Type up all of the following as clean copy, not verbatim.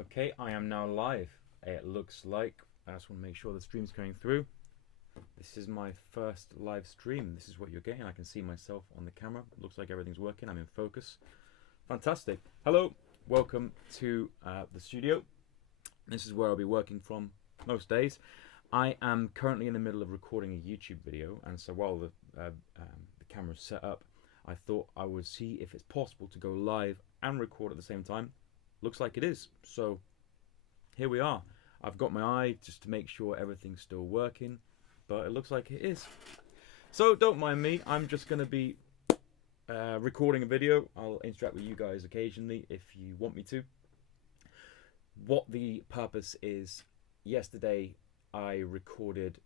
Okay, I am now live. It looks like, I just want to make sure the stream's going through. This is my first live stream. This is what you're getting. I can see myself on the camera. It looks like everything's working. I'm in focus. Fantastic. Hello, welcome to the studio. This is where I'll be working from most days. I am currently in the middle of recording a YouTube video, and so while the camera's set up, I thought I would see if it's possible to go live and record at the same time. Looks like it is, so here we are. I've got my eye just to make sure everything's still working, but it looks like it is. So don't mind me, I'm just going to be recording a video. I'll interact with you guys occasionally if you want me to. What the purpose is, yesterday I recorded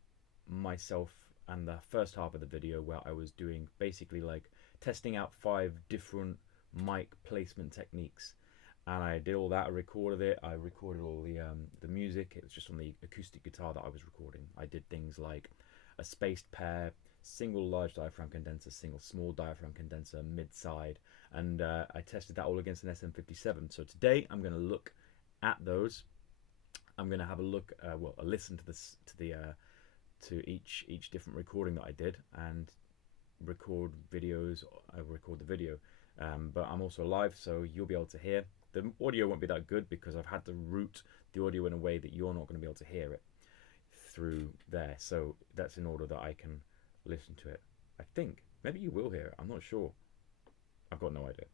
myself and the first half of the video where I was doing basically like testing out 5 different mic placement techniques, and I did all that. I recorded it. I recorded all the music. It was just on the acoustic guitar that I was recording. I did things like a spaced pair, single large diaphragm condenser, single small diaphragm condenser, mid-side, and I tested that all against an SM57. So today I'm going to look at those. I'm going to have a look, a listen to this, to each different recording that I did, and record videos. I record the video, but I'm also live, so you'll be able to hear. The audio won't be that good because I've had to route the audio in a way that you're not going to be able to hear it through there. So that's in order that I can listen to it. I think maybe you will hear it. I'm not sure. I've got no idea.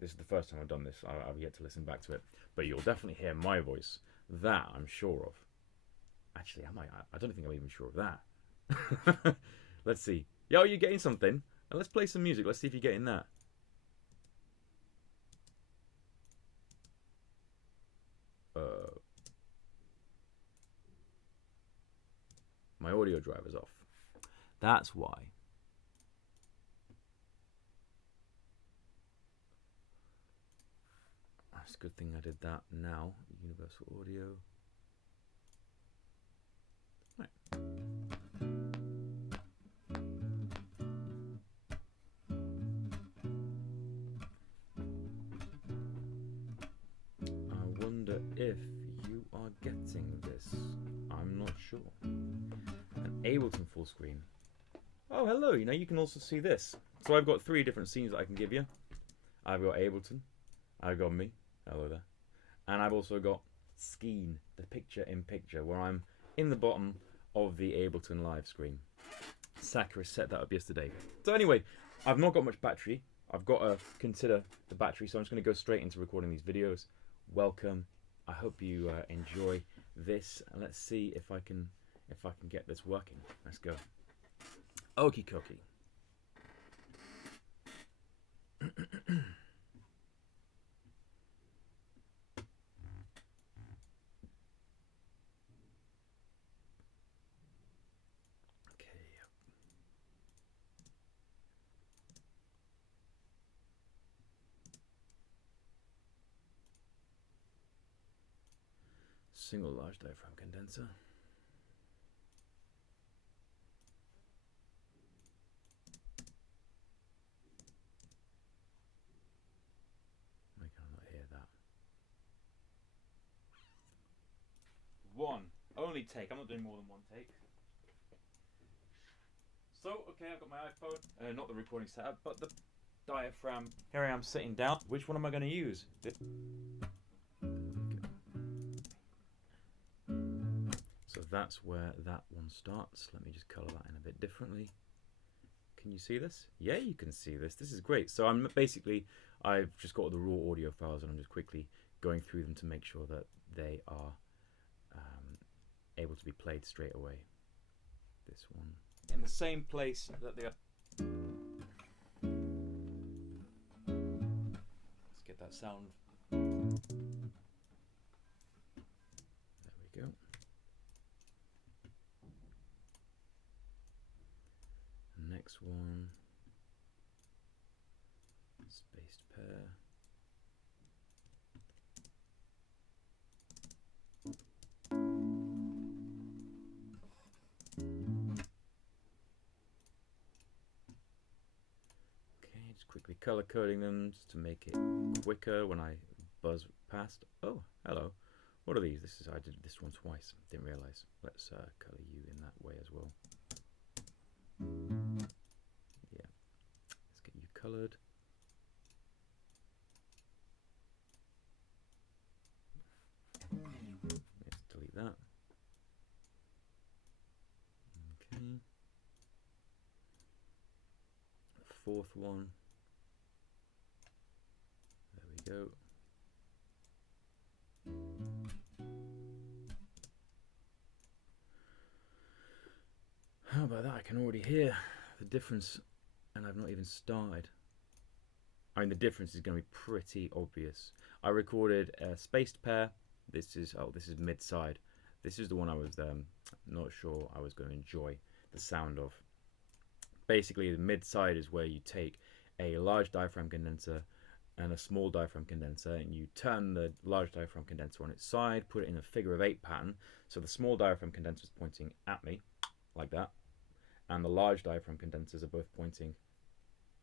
This is the first time I've done this. I've yet to listen back to it, but you'll definitely hear my voice. That I'm sure of. Actually, I don't think I'm even sure of that. Let's see. Yo, you're getting something. Let's play some music. Let's see if you're getting that. My audio driver's off. That's why. It's a good thing I did that now. Universal audio. Right. I wonder if you are getting this. I'm not sure. An Ableton full screen. Oh, hello. You know, you can also see this. So I've got 3 different scenes that I can give you. I've got Ableton. I've got me. Hello there. And I've also got Skeen, the picture-in-picture, where I'm in the bottom of the Ableton live screen. Sakura set that up yesterday. So anyway, I've not got much battery. I've got to consider the battery, so I'm just going to go straight into recording these videos. Welcome. I hope you enjoy this, and let's see if I can get this working. Let's go. Okie dokie. Single large diaphragm condenser. I cannot hear that. One. Only take. I'm not doing more than one take. So, okay, I've got my iPhone. Not the recording setup, but the diaphragm. Here I am sitting down. Which one am I going to use? So that's where that one starts. Let me just color that in a bit differently. Can you see this? Yeah, you can see this. This is great. So I've just got the raw audio files, and I'm just quickly going through them to make sure that they are able to be played straight away. This one in the same place that they are. Let's get that sound. There we go. Next one, spaced pair. Okay, just quickly color coding them just to make it quicker when I buzz past. Oh, hello. What are these? I did this one twice. Didn't realise. Let's colour you in that way as well. Yeah. Let's get you coloured. Let's delete that. Okay. Fourth one. There we go. How about that? I can already hear the difference, and I've not even started. I mean, the difference is going to be pretty obvious. I recorded a spaced pair. This is mid-side. This is the one I was not sure I was going to enjoy the sound of. Basically, the mid-side is where you take a large diaphragm condenser and a small diaphragm condenser, and you turn the large diaphragm condenser on its side, put it in a figure-of-8 pattern, so the small diaphragm condenser is pointing at me, like that, and the large diaphragm condensers are both pointing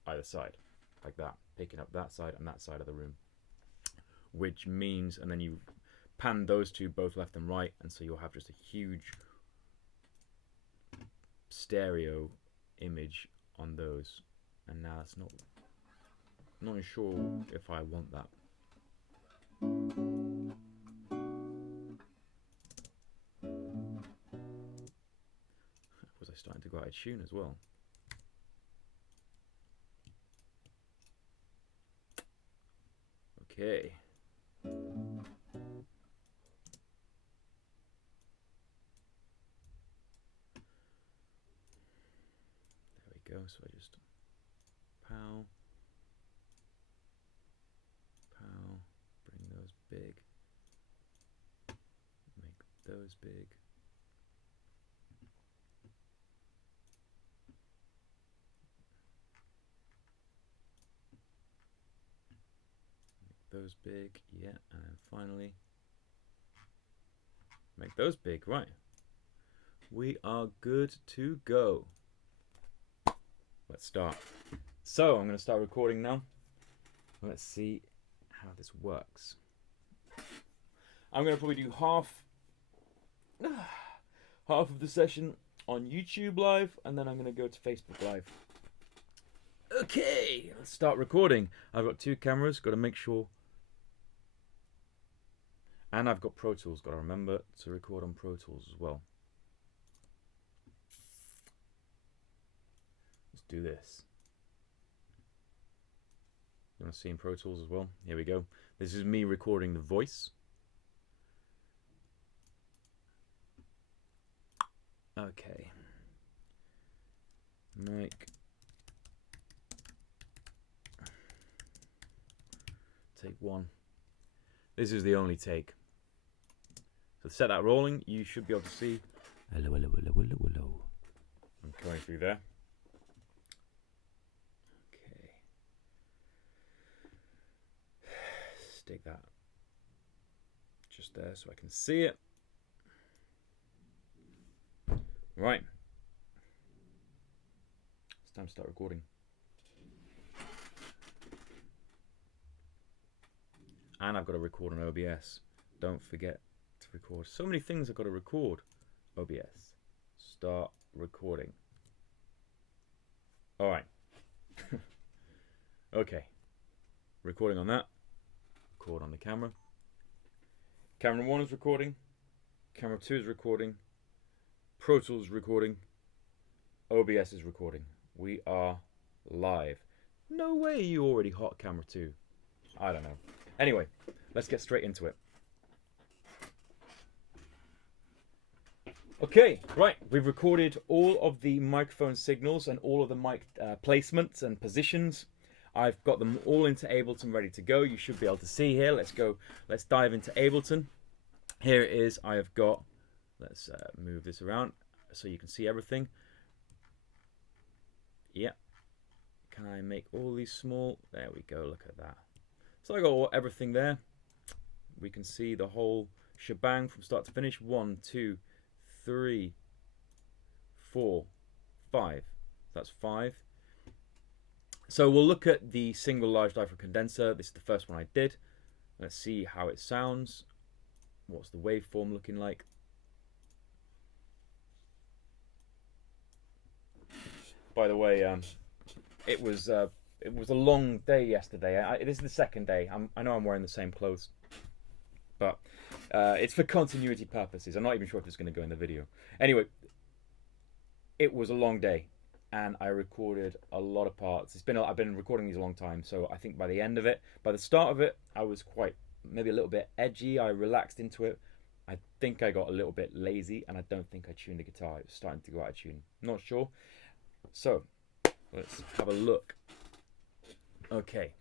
either side, like that, picking up that side and that side of the room. Which means, and then you pan those two both left and right, and so you'll have just a huge stereo image on those. And now it's not sure if I want that. Was I starting to go out of tune as well? Okay. There we go. So I just pow, pow, bring those big, make those big. Those big, yeah, and then finally make those big. Right, we are good to go. Let's start. So I'm going to start recording now. Let's see how this works. I'm going to probably do half of the session on YouTube Live, and then I'm going to go to Facebook Live. Okay, let's start recording. I've got two cameras, got to make sure. And I've got Pro Tools, got to remember to record on Pro Tools as well. Let's do this. You want to see in Pro Tools as well? Here we go. This is me recording the voice. Okay. Mic. Take one. This is the only take. So set that rolling. You should be able to see. Hello, hello, hello, hello, hello. I'm going through there. Okay. Stick that just there so I can see it. Right. It's time to start recording. And I've got to record on OBS. Don't forget to record. So many things I've got to record. OBS. Start recording. All right. Okay. Recording on that. Record on the camera. Camera 1 is recording. Camera 2 is recording. Pro Tools is recording. OBS is recording. We are live. No way you already hot camera 2. I don't know. Anyway, let's get straight into it. Okay, right. We've recorded all of the microphone signals and all of the mic placements and positions. I've got them all into Ableton ready to go. You should be able to see here. Let's go. Let's dive into Ableton. Here it is. I have got, let's move this around so you can see everything. Yeah. Can I make all these small? There we go. Look at that. So I got everything there. We can see the whole shebang from start to finish. 1, 2, 3, 4, 5. That's 5. So we'll look at the single large diaphragm condenser. This is the first one I did. Let's see how it sounds. What's the waveform looking like? By the way, it was a long day yesterday. This is the second day. I know I'm wearing the same clothes, but it's for continuity purposes. I'm not even sure if it's going to go in the video. Anyway, it was a long day, and I recorded a lot of parts. I've been recording these a long time, so I think by the start of it, I was maybe a little bit edgy. I relaxed into it. I think I got a little bit lazy, and I don't think I tuned the guitar. It was starting to go out of tune. Not sure. So let's have a look. Okay.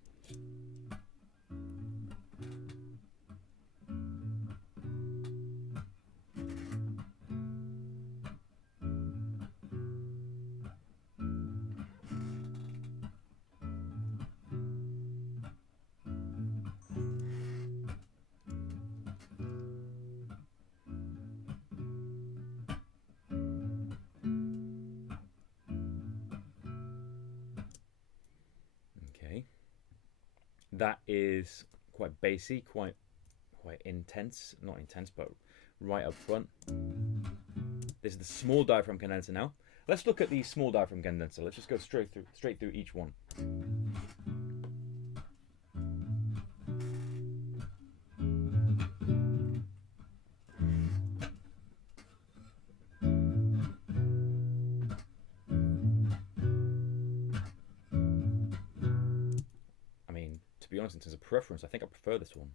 That is quite bassy, quite intense. Not intense, but right up front. This is the small diaphragm condenser now. Let's look at the small diaphragm condenser. Let's just go straight through each one. I mean, to be honest, in terms of preference, I think I prefer this one.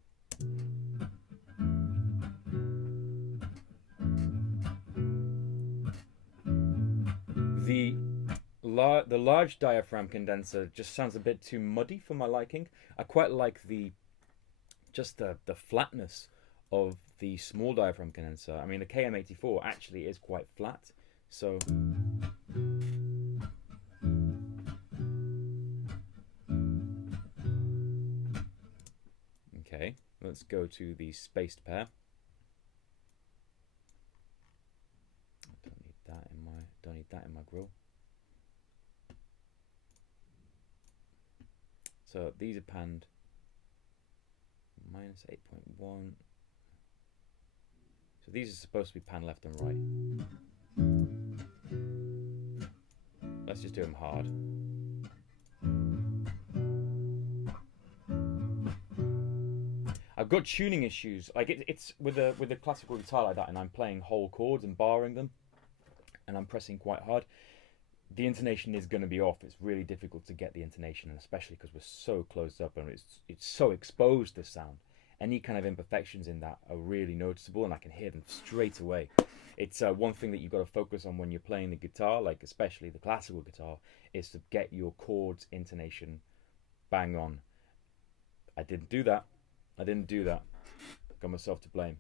The large diaphragm condenser just sounds a bit too muddy for my liking. I quite like the flatness of the small diaphragm condenser. I mean, the KM84 actually is quite flat, so okay, let's go to the spaced pair. I don't need that in my grill. So these are panned minus 8.1. So these are supposed to be panned left and right. Let's just do them hard. I've got tuning issues. Like it's with a classical guitar like that, and I'm playing whole chords and barring them, and I'm pressing quite hard. The intonation is going to be off. It's really difficult to get the intonation, and especially because we're so closed up and it's so exposed, this sound. Any kind of imperfections in that are really noticeable, and I can hear them straight away. It's one thing that you've got to focus on when you're playing the guitar, like especially the classical guitar, is to get your chords intonation bang on. I didn't do that. Got myself to blame.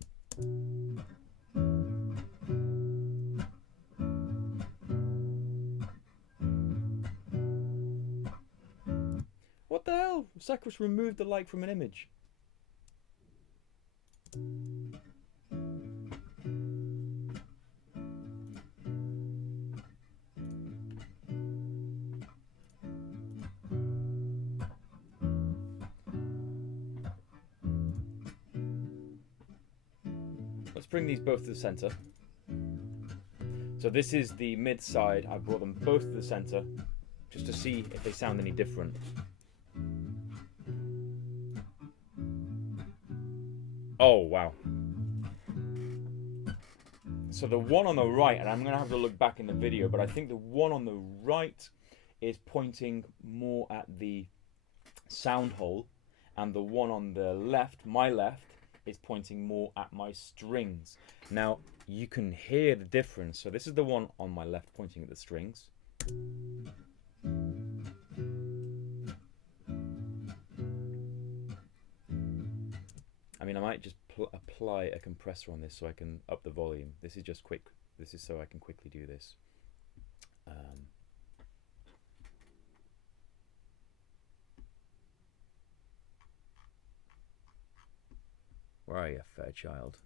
What the hell? Sacris removed the like from an image. Let's bring these both to the center. So this is the mid side. I brought them both to the center just to see if they sound any different. Oh, wow. So the one on the right, and I'm going to have to look back in the video, but I think the one on the right is pointing more at the sound hole, and the one on the left, my left, is pointing more at my strings. Now, you can hear the difference. So this is the one on my left pointing at the strings. I mean, I might just apply a compressor on this so I can up the volume. This is just quick. This is so I can quickly do this. Where are you, Fairchild?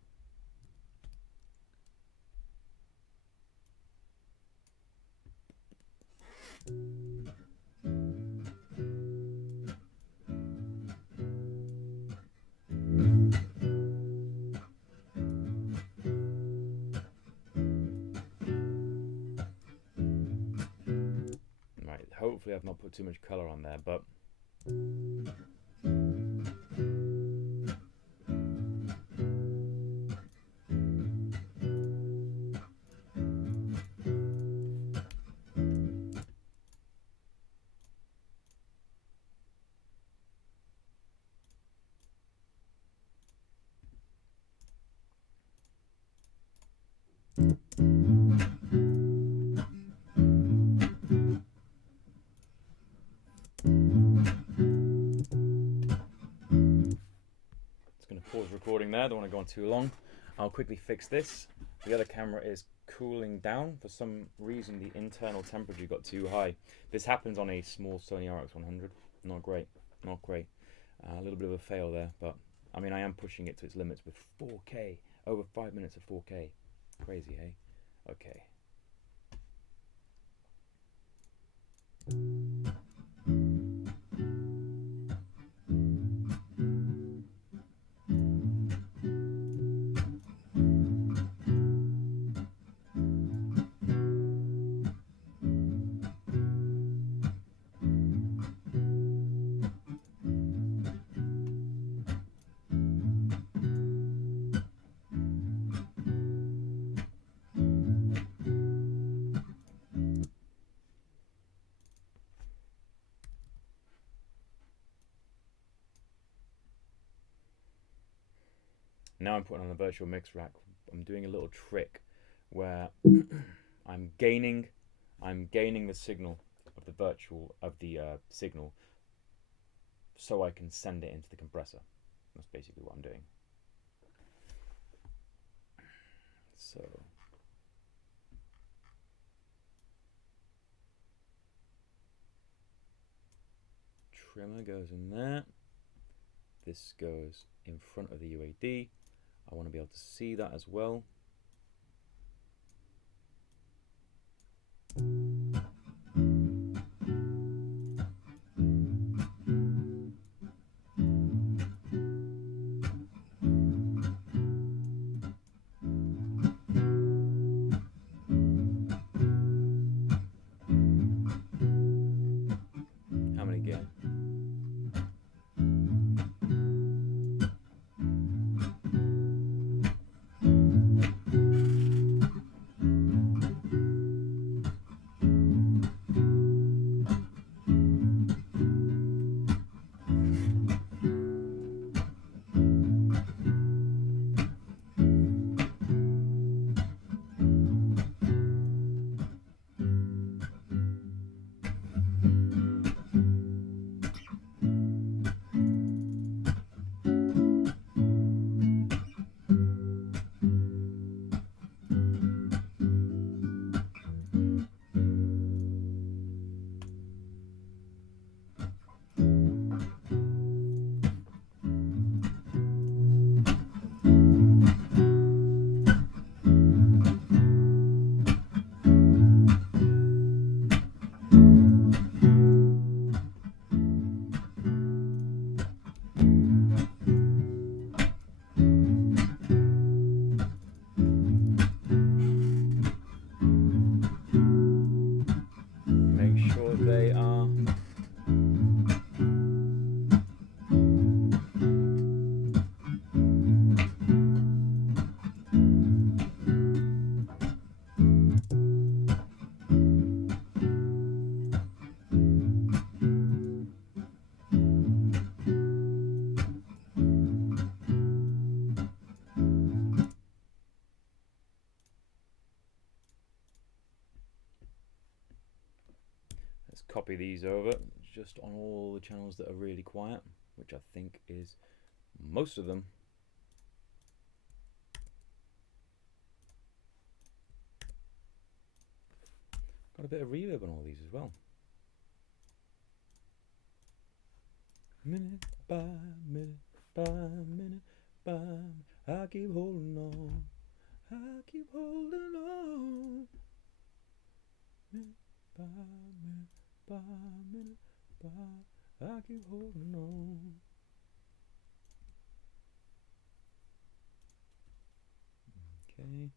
I've not put too much color on there, but going to pause recording there. Don't want to go on too long. I'll quickly fix this. The other camera is cooling down. For some reason, the internal temperature got too high. This happens on a small Sony RX100. Not great. Not great. A little bit of a fail there, but I mean, I am pushing it to its limits with 4K. Over 5 minutes of 4K. Crazy, eh? Okay. Now I'm putting on the virtual mix rack. I'm doing a little trick where I'm gaining the signal of the signal so I can send it into the compressor. That's basically what I'm doing. So trimmer goes in there. This goes in front of the UAD. I want to be able to see that as well. How many gain? Make sure they are copy these over just on all the channels that are really quiet, which I think is most of them. Got a bit of reverb on all these as well. Minute by minute by minute by minute, I keep holding on. I keep holding on. Minute by minute by minute by, I keep holding on. Okay.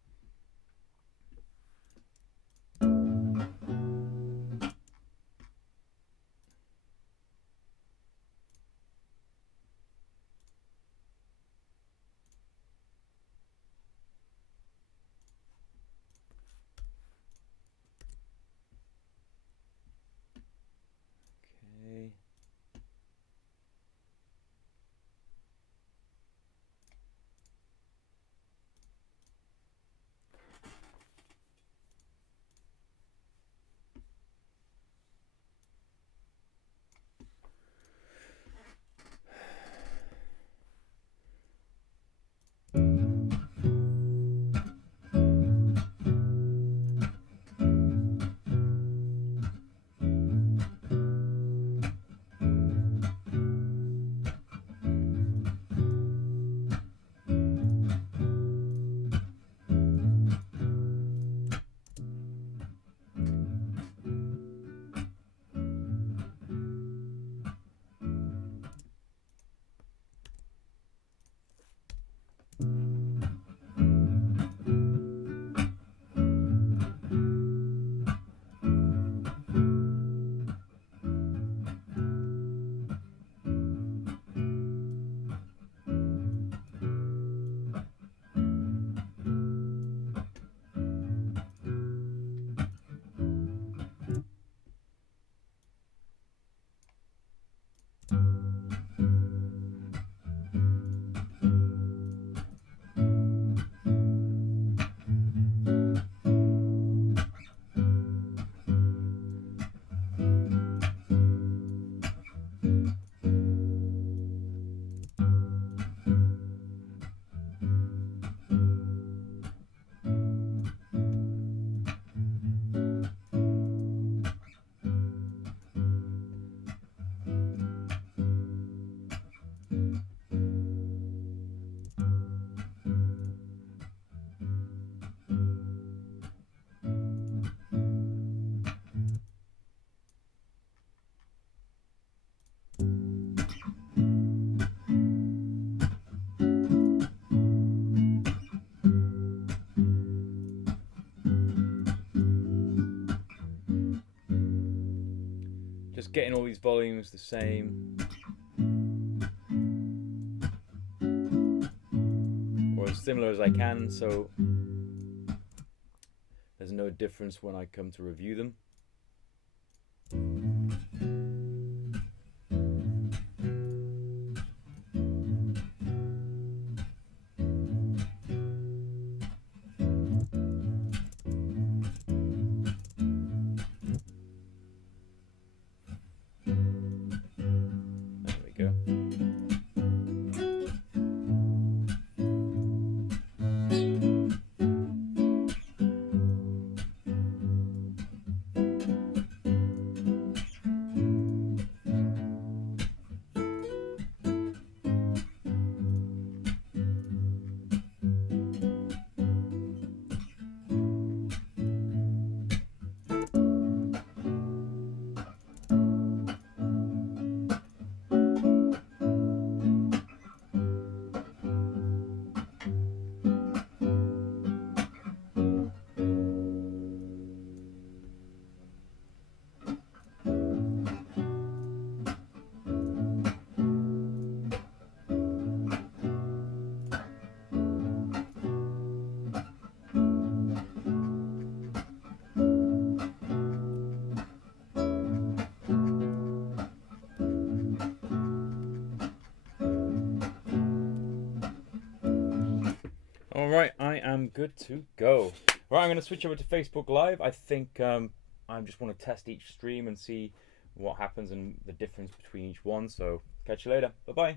Just getting all these volumes the same, or as similar as I can, so there's no difference when I come to review them. There we go. Alright, I am good to go. Right, I'm going to switch over to Facebook Live. I think I just want to test each stream and see what happens and the difference between each one. So, catch you later. Bye-bye.